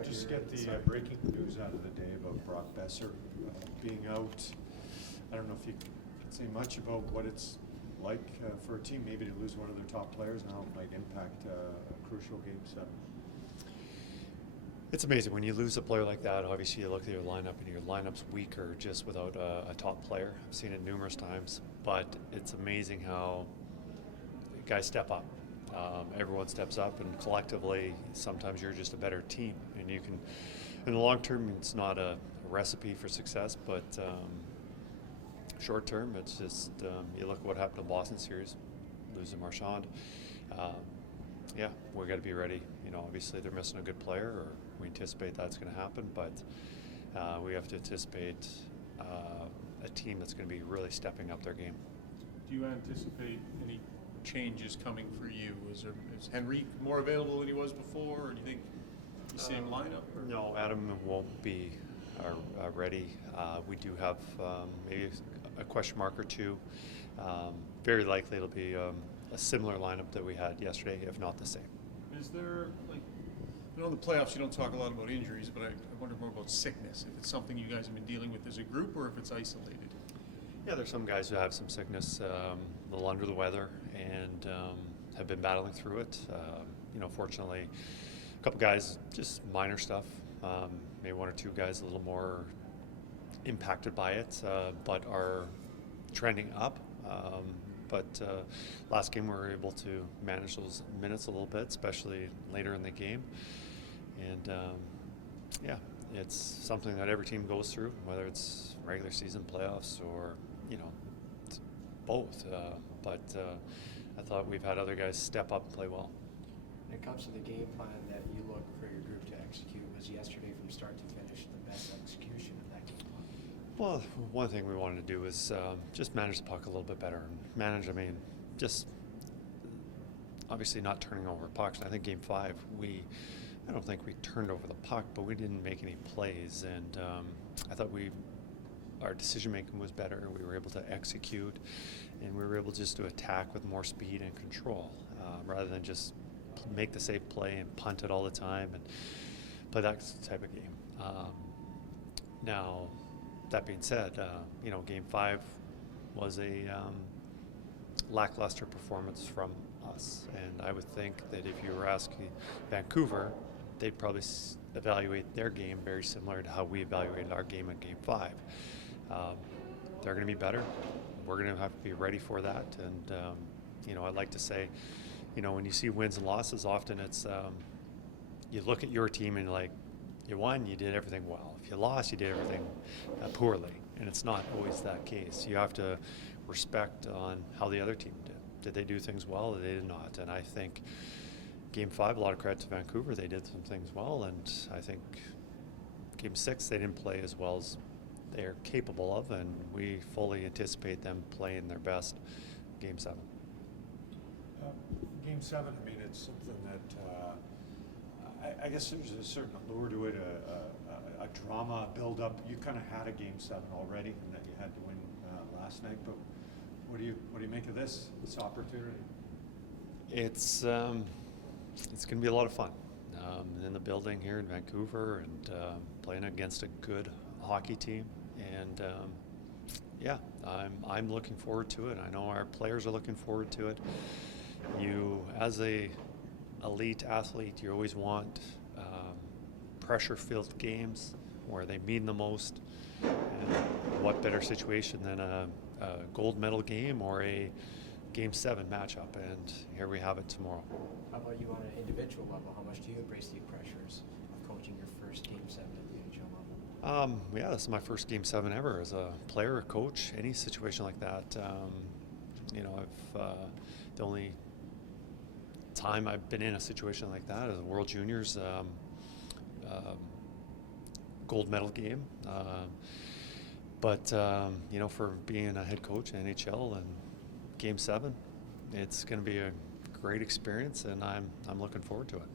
what Just you're... get the breaking news out of the day about Brock Besser being out. I don't know if you can say much about what it's like for a team maybe to lose one of their top players and how it might impact a crucial Game 7. It's amazing when you lose a player like that. Obviously, you look at your lineup and your lineup's weaker just without a top player. I've seen it numerous times, but it's amazing how guys step up. Everyone steps up, and collectively, sometimes you're just a better team. And you can, in the long term, it's not a recipe for success, but short term, it's just you look at what happened in the Boston series, losing Marchand. Yeah, we got to be ready. You know, obviously they're missing a good player, or we anticipate that's going to happen, but we have to anticipate a team that's going to be really stepping up their game. Do you anticipate any changes coming for you? Is Henrique more available than he was before, or do you think the same lineup? Or? No, Adam won't be ready. We do have maybe a question mark or two. Very likely it'll be a similar lineup that we had yesterday, if not the same. Is there, like, I know in the playoffs you don't talk a lot about injuries, but I wonder more about sickness, if it's something you guys have been dealing with as a group or if it's isolated. Yeah, there's some guys who have some sickness, a little under the weather, and have been battling through it. You know, fortunately, a couple guys, just minor stuff. Maybe one or two guys a little more impacted by it, but are trending up. But last game we were able to manage those minutes a little bit, especially later in the game. And yeah, it's something that every team goes through, whether it's regular season, playoffs, or, you know, both. But I thought we've had other guys step up and play well. When it comes to the game plan that you look for your group to execute, was yesterday from start to finish the best execution of that game plan? Well, one thing we wanted to do is just manage the puck a little bit better. And manage, I mean, just obviously not turning over pucks. And I think Game 5, I don't think we turned over the puck, but we didn't make any plays. And I thought our decision making was better. We were able to execute, and we were able just to attack with more speed and control, rather than just make the safe play and punt it all the time and play that type of game. Now, that being said, you know, Game 5 was a lackluster performance from us, and I would think that if you were asking Vancouver, they'd probably evaluate their game very similar to how we evaluated our game in Game 5. They're going to be better. We're going to have to be ready for that, and you know, I'd like to say, you know, when you see wins and losses, often it's you look at your team and you're like, you won, you did everything well. If you lost, you did everything poorly, and it's not always that case. You have to respect on how the other team did. Did they do things well, or they did not? And I think Game 5, a lot of credit to Vancouver. They did some things well, and I think Game 6, they didn't play as well as they're capable of, and we fully anticipate them playing their best Game 7. Game 7, I mean, it's something that I guess there's a certain allure to it, a drama, a build-up. You kind of had a Game 7 already, and that you had to win last night. But what do you make of this opportunity? It's going to be a lot of fun in the building here in Vancouver, and playing against a good hockey team. And yeah, I'm looking forward to it. I know our players are looking forward to it. You, as a elite athlete, you always want pressure-filled games where they mean the most. And what better situation than a gold medal game or a Game 7 matchup? And here we have it tomorrow. How about you on an individual level? How much do you embrace the pressures of coaching your first Game 7 at the NHL level? Yeah, this is my first Game 7 ever as a player or coach. Any situation like that, you know, the only time I've been in a situation like that is a World Juniors gold medal game. But you know, for being a head coach in NHL and Game 7, it's going to be a great experience, and I'm looking forward to it.